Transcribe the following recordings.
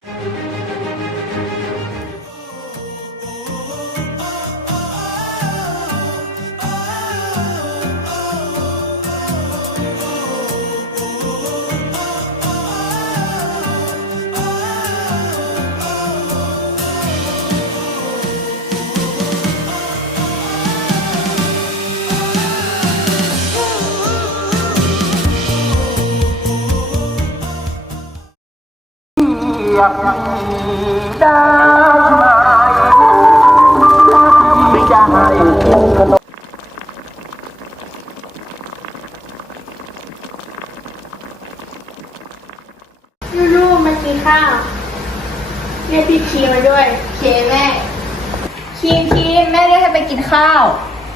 อยากได้ไหมไม่จะให้ขนมลูกๆมากินข้าวเรียกพี่คีมาด้วยเคแม่คีแม่เรียกให้ไปกินข้าว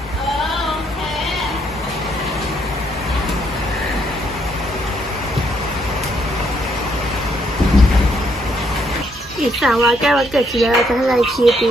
อีก3 วันใกล้วันเกิดคีแล้วเราจะให้อะไรคีปี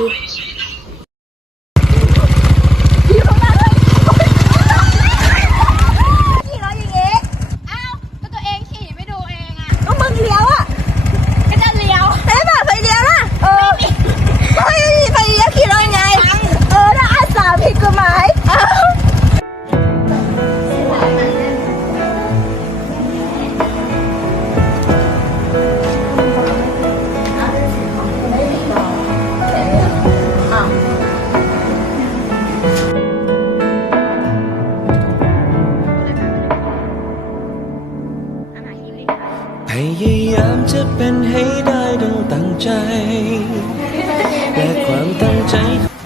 พยายามจะเป็นให้ได้ดังตั้งใจแต่ความตั้งใจ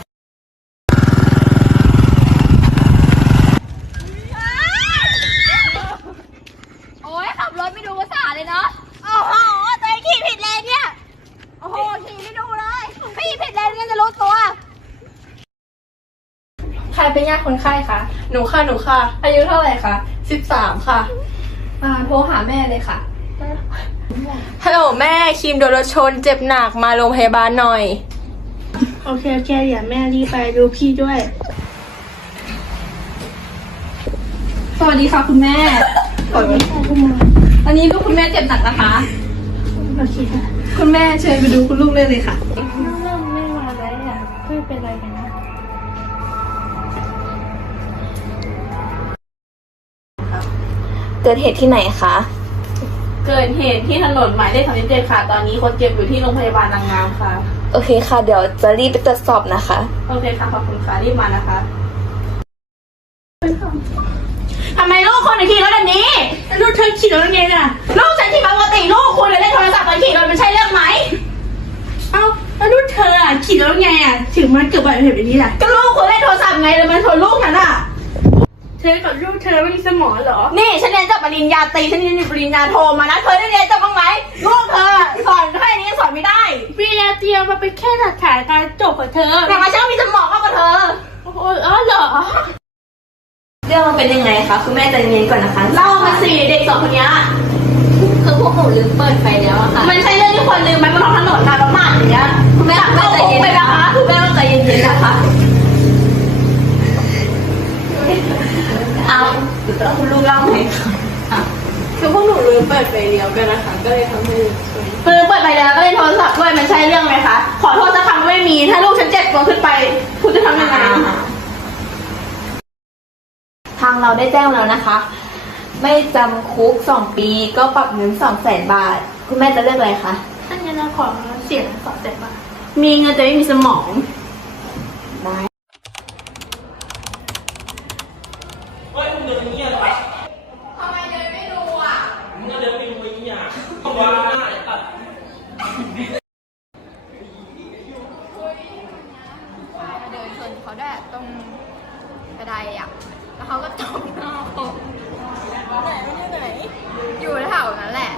โอ้ยขับรถไม่ดูภาษาเลยเนาะโอ้โหตัวเองขี่ผิดเลนเนี่ยโอ้โหขี่ไม่ดูเลยพี่ผิดเลนเนี่ยจะรู้ตัวใครเป็นญาติคนไข้คะหนูค่ะอายุเท่าไหร่คะ13ค่ะโทรหาแม่เลยค่ะฮัลโหลแม่คิมโดนรถชนเจ็บหนักมาโรงพยาบาลหน่อยโอเคเดี๋ยวแม่รีบไปดูพี่ด้วยสวัสดีค่ะคุณแม่สวัสดีค่ะคุณหมออันนี้ลูกคุณแม่เจ็บหนักนะคะโอเคค่ะคุณแม่เชิญไปดูคุณลูกเลยค่ะเริ่มไม่มาแล้วอ่ะไม่เป็นไรกันนะเกิดเหตุที่ไหนคะเกิดเหตุที่ถนนหมายเลข37ค่ะ ตอนนี้คนเจ็บอยู่ที่โรงพยาบาลนางงามค่ะโอเคค่ะ เดี๋ยวจะรีบไปตรวจสอบนะคะโอเคค่ะ ขอบคุณค่ะ รีบมานะคะทำไมลูกคนขี่รถแบบนี้ลูกเธอขี่รถยังไงน่ะลูกฉันขี่ปกติลูกคุณเลยเล่นโทรศัพท์ตอนขี่รถมันใช่เรื่องไหมเอ้าแล้วลูกเธอขี่รถไงถึงมันเกิดอุบัติเหตุแบบนี้ล่ะก็ลูกคุณเล่นโทรศัพท์ไงแล้วมันชนลูกฉันอ่ะเธอกับลูกเธอไม่มีสมองเหรอนี่ฉันเรียนจบปริญญาตรีฉันเรียนปริญญาโทมานะเธอได้เรียนจบบ้างไหมลูกเธอสอนแค่นี้สอนไม่ได้ปริญญาตรีมาเป็นแค่หลักฐานการจบของเธอแต่มาฉันมีสมองมากกว่าเธอโอ้โหเหรอเรื่องมันเป็นยังไงคะคุณแม่ใจเย็นก่อนนะคะเล่ามาสิเด็กสองคนนี้คือพวกหนูลืมเปิดไฟแล้วอะค่ะมันใช่เรื่องที่ควรลืมไหมบนท้องถนนนะประมาทอย่างเงี้ยคุณแม่ใจเย็นนะคะคุณแม่ใจเย็นๆนะคะเอาคุณลูกเล่าไหมคือพวกหนูลืมเปิดไฟเลี้ยวกันนะคะก็เลยทำให้เปิดไปแล้วก็เล่นโทรศัพท์ด้วยมันใช่เรื่องไหมคะขอโทษสักคำไม่มีถ้าลูกฉันเจ็บตัวขึ้นไปคุณจะทำยังไงทางเราได้แจ้งแล้วนะคะ ไม่จำคุก2 ปีก็ปรับเงิน200,000 บาทคุณแม่จะเลือกอะไรคะถ้างั้นเราขอเสีย200,000 บาทมีเงินแต่ไม่มีสมองได้เดินชนเขาได้ตรงกระไดอ่ะแล้วเขาก็ตกหน้าผมไหนอยู่แถวนั้นแหละ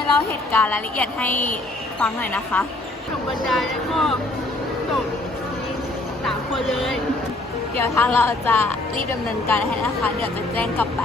เล่าเหตุการณ์รายละเอียดให้ฟังหน่อยนะคะตกบันไดแล้วก็ตก3 คนเลยเดี๋ยวทางเราจะรีบดำเนินการให้นะคะ เดี๋ยวจะแจ้งกลับไป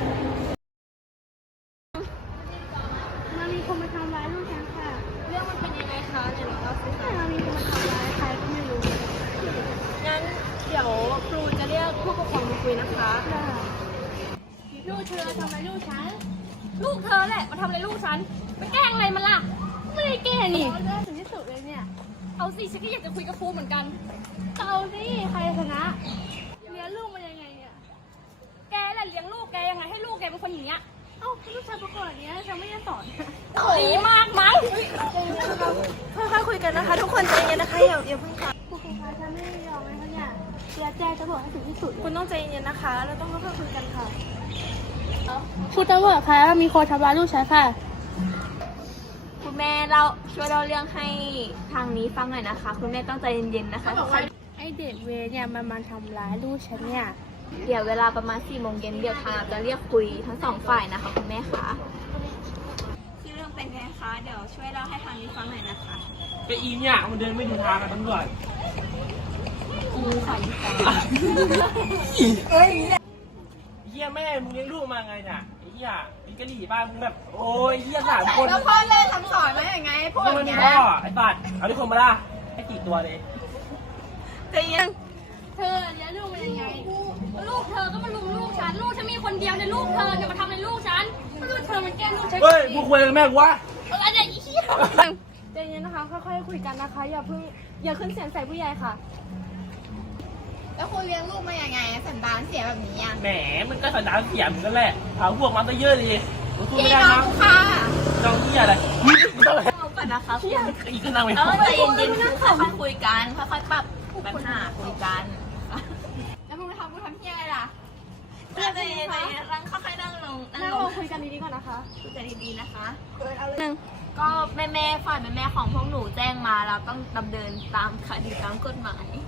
มันมีคนมาทำร้ายลูกฉันค่ะเรื่องมันเป็นยังไงคะเดี๋ยวเราเล่าสิคะมันมีคนมาทำร้ายใครก็ไม่รู้งั้นเดี๋ยวครูจะเรียกผู้ปกครองมาคุยนะคะลูกเธอทำร้ายลูกฉันลูกเธอแหละมาทำอะไรลูกฉันไปแกล้งอะไรมันล่ะไม่ได้แก้นี่เรื่องถึงที่สุดเลยเนี่ยเอาสิฉันก็อยากจะคุยกับครูเหมือนกันเอาสิใครชนะเลี้ยงลูกมันยังไงเนี่ยแกแหละเลี้ยงลูกแกยังไงให้ลูกแกเป็นคนอย่างเงี้ยเอ้าลูกชายประกอบเนี้ยฉันไม่ได้สอนดีมากมั้งค่อยๆคุยกันนะคะ ทุกคนใจเย็นนะคะอย่าเพิ่งค่ะครูคะฉันไม่ยอมเลยค่ะเนี่ยเสียใจจะบอกให้ถึงที่สุดคุณต้องใจเย็นนะคะ เราต้องค่อยๆคุยกันค่ะคุณตำรวจคะมีคนทำร้ายลูกฉันค่ะคุณแม่เราช่วยเล่าเรื่องให้ทางนี้ฟังหน่อยนะคะ คุณแม่ต้องใจเย็นๆนะคะทุกคนไอเด็กเวรเนี่ยมันมาทำร้ายลูกฉันเนี่ยเดี๋ยวเวลาประมาณ4 โมงเย็นเดี๋ยวทางเราจะเรียกคุยทั้ง2 ฝ่ายนะคะคุณแม่คะคือเรื่องเป็นไงคะ เดี๋ยวช่วยเล่าให้ทางนี้ฟังหน่อยนะคะก็อีเนี่ยมันเดินไม่ดูทางกันตำรวจกูค่ะอีกฝ่ายเฮียแม่มึงเลี้ยงลูกมาไงเนี่ยไอ้เฮียมีกะหรี่บ้างมึงแบบโอ้ยเฮีย3 คนแล้วพ่อแม่ทำสอนมาอย่างไงพูดมึงอมันย่างมีเงี้ยพ่อไอ้ตัดเอาทุกคนมาล่ะให้กี่ตัวเลยใจเย็นเธอเลี้ยงลูกมันยังไงลูกเธอก็มาลุมลูกฉัน ลูกฉันมีคนเดียวในยลูกเธอเนี่ยมาทำอะไรลูกฉัน ลูกเธอมันแกล้งลูกฉันเฮ้ยมึงคุยกับแม่กูวะอะไรเนี่ยอีเหี้ยใจเย็นนะคะ ค่อยๆคุยกันนะคะ อย่าขึ้นเสียงใส่ผู้ใหญ่ค่ะแล้วคุณเลี้ยงลูกมาอย่างไงสันดานเสียแบบนี้อ่ะแหมมันก็สันดานเสียเหมือนกันแหละเผาพวกมันซะเยอะดิมึงสู้พี่ไม่ได้น้องมั้งกูค่ะน้องเฮียอะไรมึงต้องอะไรเอาก่อนนะคะคุณอีกก็นั่งไปแล้วใจเย็นๆค่อยๆคุยกัน ค่อยๆปรับปัญหาคุยกันแล้วมึงทำเหี้ยอะไรล่ะใจเย็นๆนั่งค่อยๆนั่งลงนั่งลงคุยกันดีๆก่อนนะคะคุยกันดีๆนะคะก็แม่ๆฝ่ายแม่ๆของพวกหนูแจ้งมาเราต้องดำเนินตามคดีตามกฎหมาย